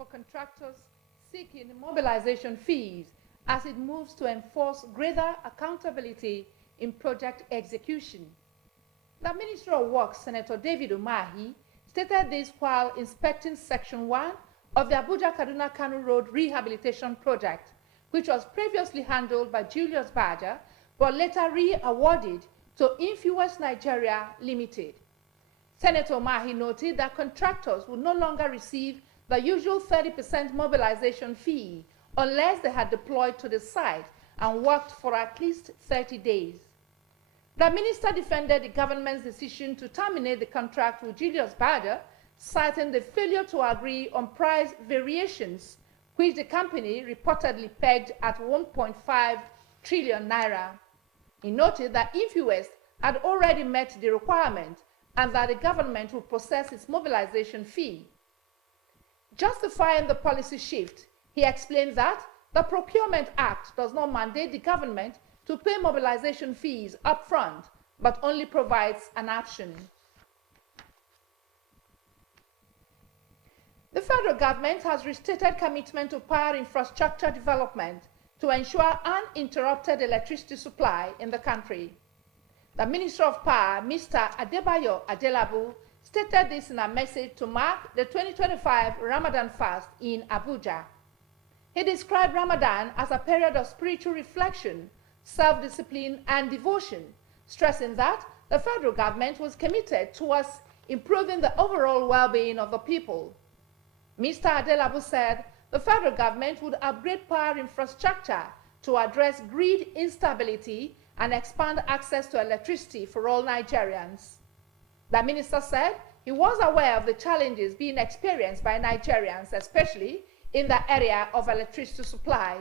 for contractors seeking mobilization fees as it moves to enforce greater accountability in project execution. The Minister of Works, Senator David Umahi, stated this while inspecting Section 1 of the Abuja-Kaduna-Kano Road Rehabilitation Project, which was previously handled by Julius Baja, but later re-awarded to Influence Nigeria Limited. Senator Umahi noted that contractors would no longer receive the usual 30% mobilization fee unless they had deployed to the site and worked for at least 30 days. The minister defended the government's decision to terminate the contract with Julius Baja, citing the failure to agree on price variations, which the company reportedly pegged at 1.5 trillion naira. He noted that Influence had already met the requirement and that the government would process its mobilization fee. Justifying the policy shift, he explained that the Procurement Act does not mandate the government to pay mobilization fees up front, but only provides an option. The federal government has restated commitment to power infrastructure development to ensure uninterrupted electricity supply in the country. The Minister of Power, Mr. Adebayo Adelabu, stated this in a message to mark the 2025 Ramadan fast in Abuja. He described Ramadan as a period of spiritual reflection, self-discipline, and devotion, stressing that the federal government was committed towards improving the overall well-being of the people. Mr. Adelabu said the federal government would upgrade power infrastructure to address grid instability and expand access to electricity for all Nigerians. The minister said he was aware of the challenges being experienced by Nigerians, especially in the area of electricity supply.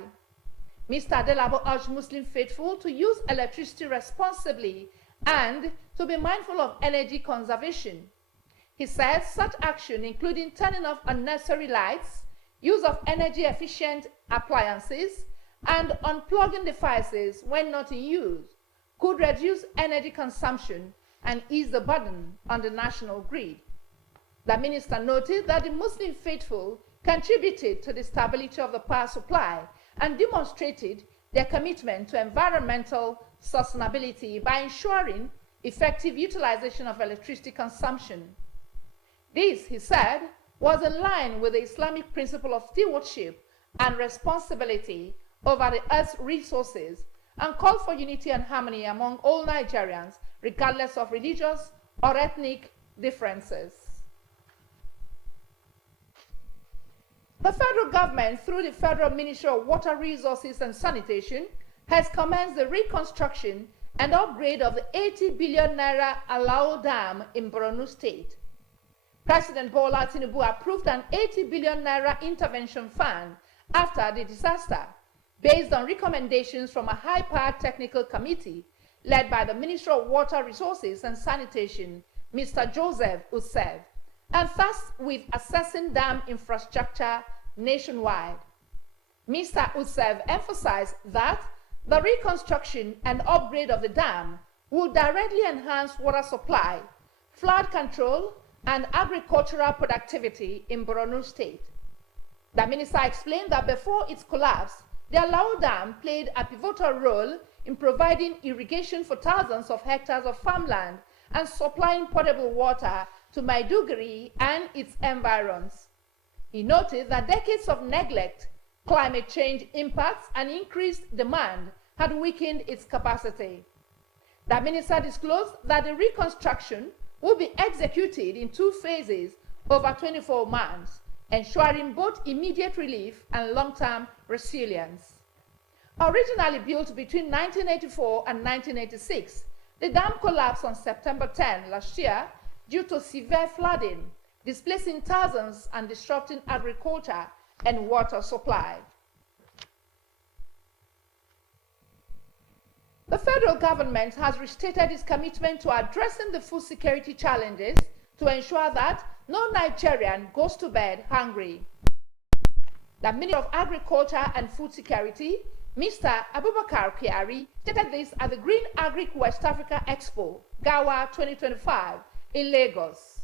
Mr. Adelabu urged Muslim faithful to use electricity responsibly and to be mindful of energy conservation. He said such action, including turning off unnecessary lights, use of energy-efficient appliances, and unplugging devices when not in use, could reduce energy consumption and ease the burden on the national grid. The minister noted that the Muslim faithful contributed to the stability of the power supply and demonstrated their commitment to environmental sustainability by ensuring effective utilization of electricity consumption. This, he said, was in line with the Islamic principle of stewardship and responsibility over the earth's resources and called for unity and harmony among all Nigerians, regardless of religious or ethnic differences. The federal government, through the Federal Ministry of Water Resources and Sanitation, has commenced the reconstruction and upgrade of the 80 billion naira Alao Dam in Borno State. President Bola Tinubu approved an 80 billion naira intervention fund after the disaster, based on recommendations from a high-powered technical committee led by the Minister of Water Resources and Sanitation, Mr. Joseph Usev, and thus with assessing dam infrastructure nationwide. Mr. Usev emphasized that the reconstruction and upgrade of the dam will directly enhance water supply, flood control, and agricultural productivity in Borno State. The minister explained that before its collapse, the Alao Dam played a pivotal role in providing irrigation for thousands of hectares of farmland and supplying potable water to Maiduguri and its environs. He noted that decades of neglect, climate change impacts, and increased demand had weakened its capacity. The minister disclosed that the reconstruction will be executed in 2 phases over 24 months, ensuring both immediate relief and long-term resilience. Originally built between 1984 and 1986, the dam collapsed on September 10 last year due to severe flooding, displacing thousands and disrupting agriculture and water supply. The federal government has restated its commitment to addressing the food security challenges to ensure that no Nigerian goes to bed hungry. The Minister of Agriculture and Food Security, Mr. Abubakar Kyari, stated this at the Green Agric West Africa Expo, Gawa 2025, in Lagos.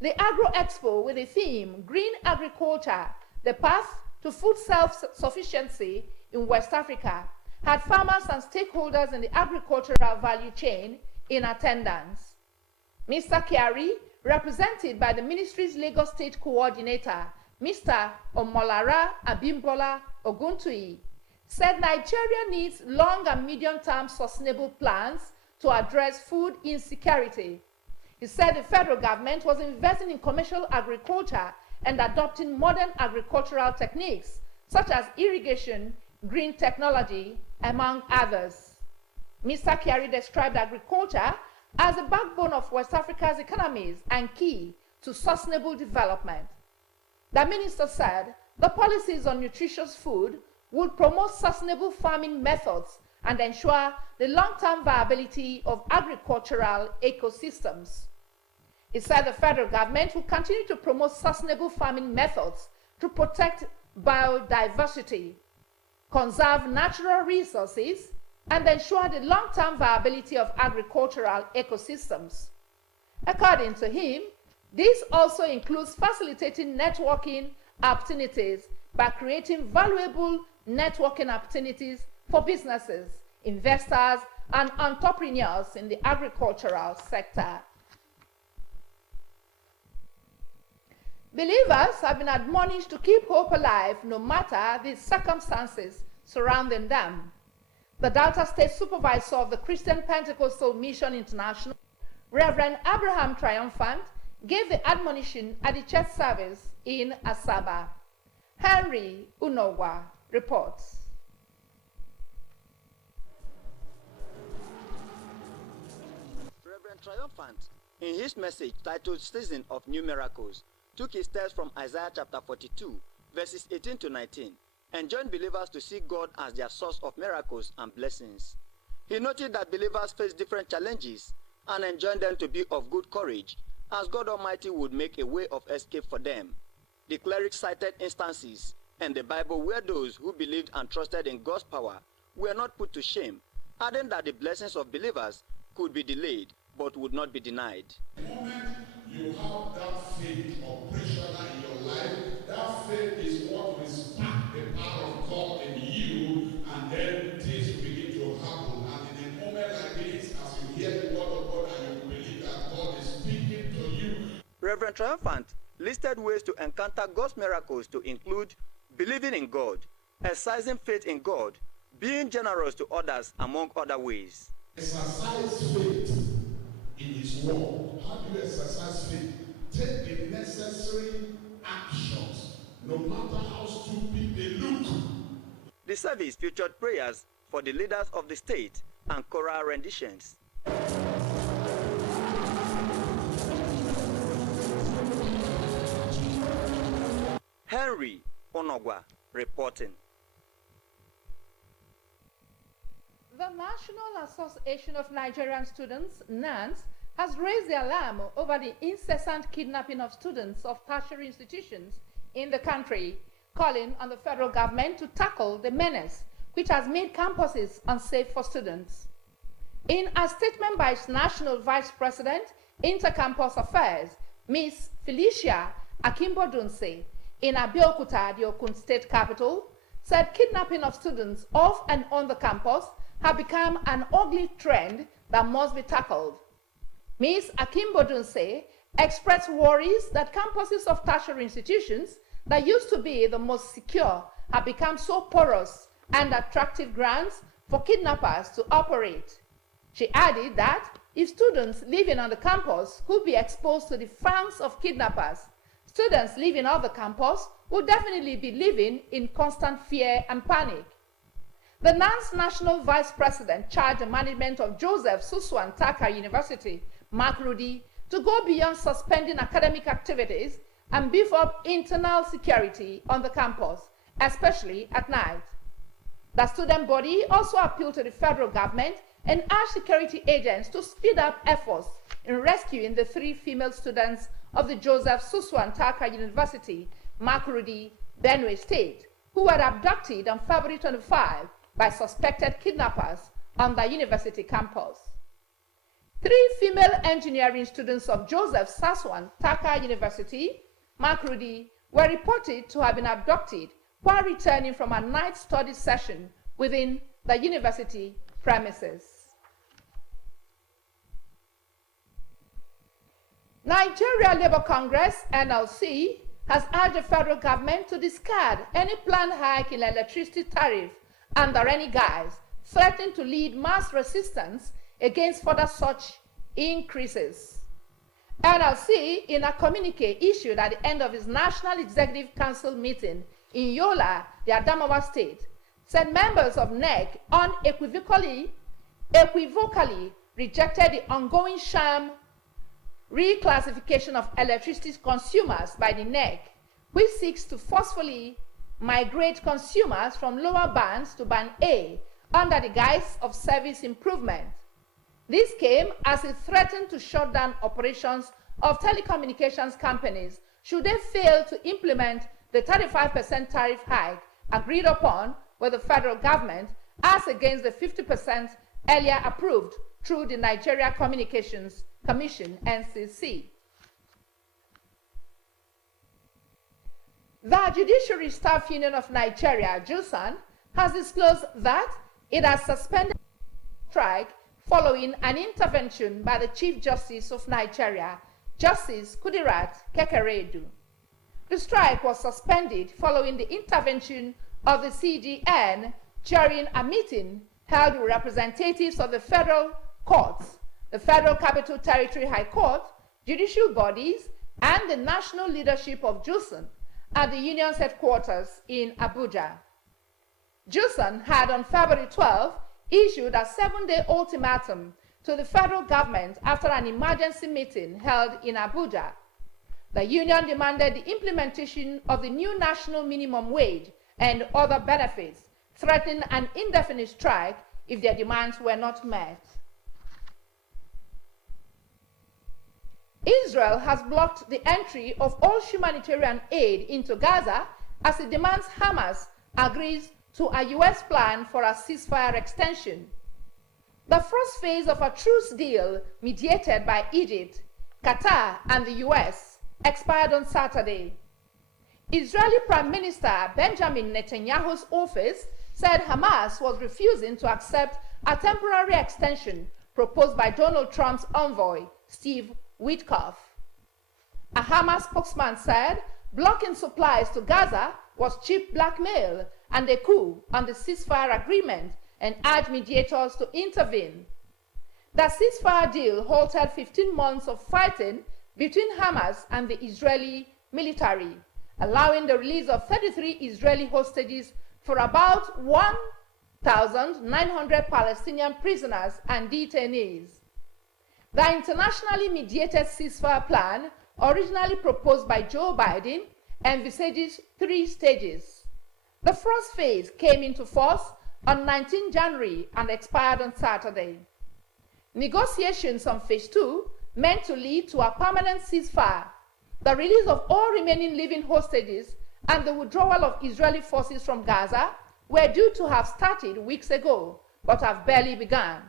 The Agro Expo, with the theme Green Agriculture the path to food self-sufficiency in West Africa had farmers and stakeholders in the agricultural value chain in attendance. Mr. Kyari, represented by the ministry's Lagos State Coordinator, Mr. Omolara Abimbola Oguntui, said Nigeria needs long and medium-term sustainable plans to address food insecurity. He said the federal government was investing in commercial agriculture and adopting modern agricultural techniques, such as irrigation, green technology, among others. Mr. Kyari described agriculture as the backbone of West Africa's economies and key to sustainable development. The minister said the policies on nutritious food would promote sustainable farming methods and ensure the long-term viability of agricultural ecosystems. He said the federal government will continue to promote sustainable farming methods to protect biodiversity, conserve natural resources, and ensure the long-term viability of agricultural ecosystems. According to him, this also includes facilitating networking opportunities by creating valuable networking opportunities for businesses, investors, and entrepreneurs in the agricultural sector. Believers have been admonished to keep hope alive no matter the circumstances surrounding them. The Delta State Supervisor of the Christian Pentecostal Mission International, Reverend Abraham Triumphant, gave the admonition at the church service in Asaba. Henry Unowa reports. Reverend Triumphant, in his message titled Season of New Miracles, took his text from Isaiah chapter 42, verses 18 to 19, and joined believers to see God as their source of miracles and blessings. He noted that believers face different challenges and enjoined them to be of good courage, as God Almighty would make a way of escape for them. The cleric cited instances in the Bible where those who believed and trusted in God's power were not put to shame, adding that the blessings of believers could be delayed but would not be denied. The moment you have that faith operational in your life, that faith is what will spark the power of God in you, and then things begin to happen. And in a moment like this, as you hear the word of God and you believe that God is speaking to you. Reverend Triumphant listed ways to encounter God's miracles to include believing in God, exercising faith in God, being generous to others, among other ways. Exercise faith in His word. How do you exercise faith? Take the necessary actions, no matter how stupid they look. The service featured prayers for the leaders of the state and choral renditions. Henry Onogwa reporting. The National Association of Nigerian Students, NANS, has raised the alarm over the incessant kidnapping of students of tertiary institutions in the country, calling on the federal government to tackle the menace which has made campuses unsafe for students. In a statement by its National Vice President, Intercampus Affairs, Ms. Felicia Akimbodunse, in Abeokuta, the Okun State capital, said kidnapping of students off and on the campus have become an ugly trend that must be tackled. Ms. Akimbodunse expressed worries that campuses of tertiary institutions that used to be the most secure have become so porous and attractive grounds for kidnappers to operate. She added that if students living on the campus could be exposed to the fangs of kidnappers, students living off the campus would definitely be living in constant fear and panic. The NANS National Vice President charged the management of Joseph Suswan Taka University, Makurdi, to go beyond suspending academic activities and beef up internal security on the campus, especially at night. The student body also appealed to the federal government and asked security agents to speed up efforts in rescuing the 3 female students of the Joseph Suswan Taka University, Makurdi, Benue State, who were abducted on February 25 by suspected kidnappers on the university campus. 3 female engineering students of Joseph Suswan Taka University, Makurdi, were reported to have been abducted while returning from a night study session within the university premises. Nigeria Labour Congress, NLC, has urged the federal government to discard any planned hike in electricity tariff under any guise, threatening to lead mass resistance against further such increases. NLC, in a communique issued at the end of its National Executive Council meeting in Yola, the Adamawa State, said members of NEC unequivocally rejected the ongoing sham reclassification of electricity consumers by the NEC, which seeks to forcefully migrate consumers from lower bands to band A under the guise of service improvement. This came as it threatened to shut down operations of telecommunications companies should they fail to implement the 35% tariff hike agreed upon with the federal government, as against the 50% earlier approved through the Nigeria Communications Commission, NCC. The Judiciary Staff Union of Nigeria, JUSAN, has disclosed that it has suspended the strike following an intervention by the Chief Justice of Nigeria, Justice Kudirat Kekeredu. The strike was suspended following the intervention of the CGN during a meeting held with representatives of the federal courts, the Federal Capital Territory High Court, judicial bodies, and the national leadership of JUSAN at the union's headquarters in Abuja. JUSAN had on February 12 issued a 7-day ultimatum to the federal government after an emergency meeting held in Abuja. The union demanded the implementation of the new national minimum wage and other benefits, threatening an indefinite strike if their demands were not met. Israel has blocked the entry of all humanitarian aid into Gaza as it demands Hamas agrees to a U.S. plan for a ceasefire extension. The first phase of a truce deal mediated by Egypt, Qatar, and the U.S. expired on Saturday. Israeli Prime Minister Benjamin Netanyahu's office said Hamas was refusing to accept a temporary extension proposed by Donald Trump's envoy, Steve Witkoff. A Hamas spokesman said blocking supplies to Gaza was cheap blackmail and a coup on the ceasefire agreement, and urged mediators to intervene. The ceasefire deal halted 15 months of fighting between Hamas and the Israeli military, allowing the release of 33 Israeli hostages for about 1,900 Palestinian prisoners and detainees. The internationally mediated ceasefire plan, originally proposed by Joe Biden, envisages 3 stages. The first phase came into force on 19 January and expired on Saturday. Negotiations on phase 2, meant to lead to a permanent ceasefire, the release of all remaining living hostages, and the withdrawal of Israeli forces from Gaza, were due to have started weeks ago, but have barely begun.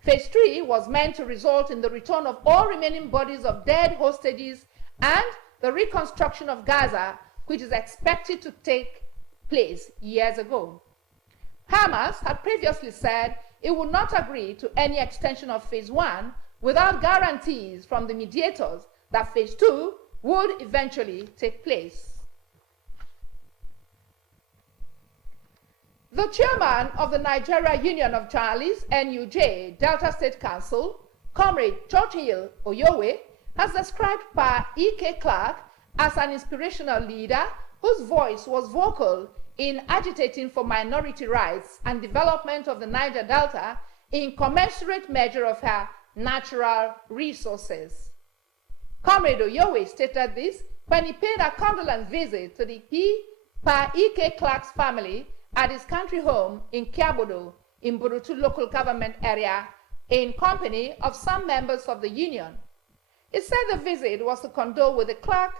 Phase 3 was meant to result in the return of all remaining bodies of dead hostages and the reconstruction of Gaza, which is expected to take place years ago. Hamas had previously said it would not agree to any extension of phase 1 without guarantees from the mediators that phase 2 would eventually take place. The chairman of the Nigeria Union of Journalists, NUJ, Delta State Council, Comrade Churchill Oyowe, has described Pa E.K. Clark as an inspirational leader whose voice was vocal in agitating for minority rights and development of the Niger Delta in commensurate measure of her natural resources. Comrade Oyowe stated this when he paid a condolence visit to the Pa E.K. Clark's family at his country home in Kiabodo, in Burutu local government area, in company of some members of the union. He said the visit was to condole with the Clark,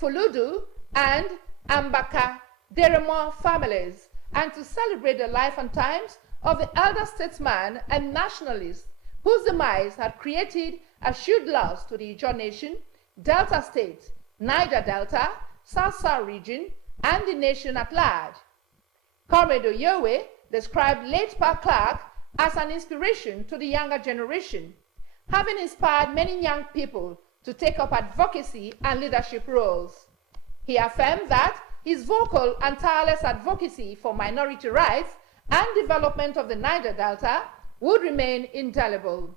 Fuludu, and Ambaka Deremo families, and to celebrate the life and times of the elder statesman and nationalist whose demise had created a huge loss to the Ijaw Nation, Delta State, Niger Delta, South-South region, and the nation at large. Comrade Oyewe described late Pa Clark as an inspiration to the younger generation, having inspired many young people to take up advocacy and leadership roles. He affirmed that his vocal and tireless advocacy for minority rights and development of the Niger Delta would remain indelible.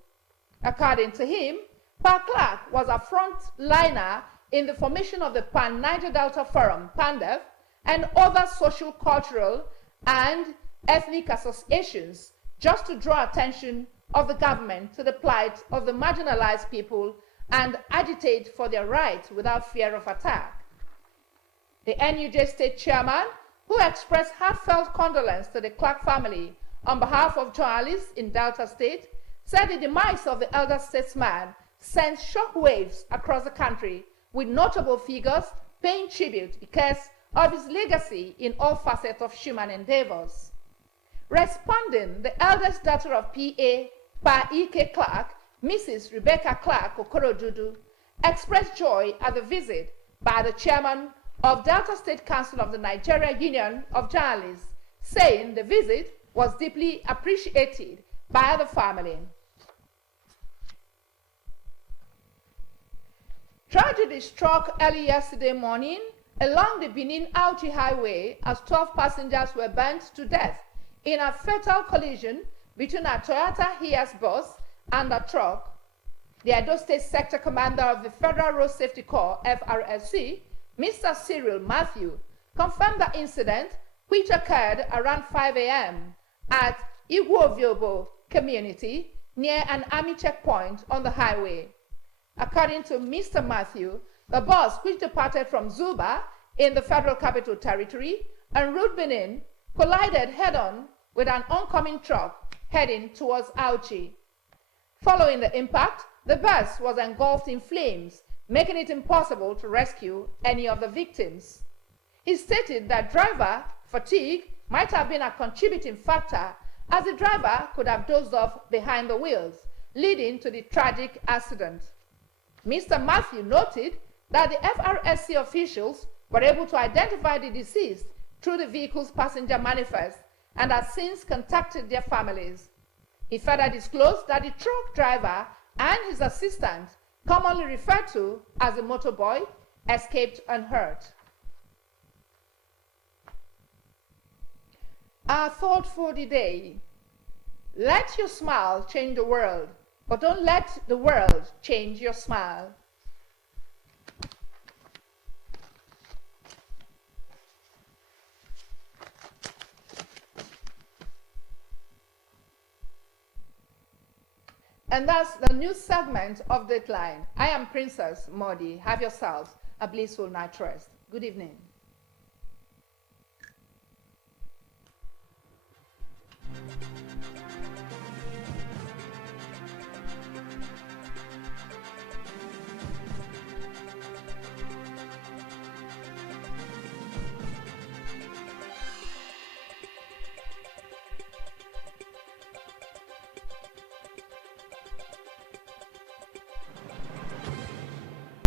According to him, Pa Clark was a frontliner in the formation of the Pan-Niger Delta Forum, PANDEF, and other social, cultural, and ethnic associations, just to draw attention of the government to the plight of the marginalized people and agitate for their rights without fear of attack. The NUJ state chairman, who expressed heartfelt condolence to the Clark family on behalf of journalists in Delta State, said the demise of the elder statesman sent shockwaves across the country, with notable figures paying tribute because of his legacy in all facets of human endeavors. Responding, the eldest daughter of Pa E.K. Clark, Mrs. Rebecca Clark Okorodudu, expressed joy at the visit by the chairman of Delta State Council of the Nigeria Union of Journalists, saying the visit was deeply appreciated by the family. Tragedy struck early yesterday morning along the Benin-Auchi Highway as 12 passengers were burnt to death in a fatal collision between a Toyota Hiace bus and a truck. The Edo State Sector Commander of the Federal Road Safety Corps, FRSC, Mr. Cyril Matthew, confirmed the incident, which occurred around 5 a.m. at Igwoviobo community near an army checkpoint on the highway. According to Mr. Matthew, the bus, which departed from Zuba in the Federal Capital Territory en route Benin, collided head-on with an oncoming truck heading towards Auchi. Following the impact, the bus was engulfed in flames, making it impossible to rescue any of the victims. He stated that driver fatigue might have been a contributing factor, as the driver could have dozed off behind the wheels, leading to the tragic accident. Mr. Matthew noted that the FRSC officials were able to identify the deceased through the vehicle's passenger manifest and have since contacted their families. He further disclosed that the truck driver and his assistant, commonly referred to as the motorboy, escaped unhurt. Our thought for the day: let your smile change the world, but don't let the world change your smile. And that's the new segment of Dateline. I am Princess Modi. Have yourselves a blissful night rest. Good evening.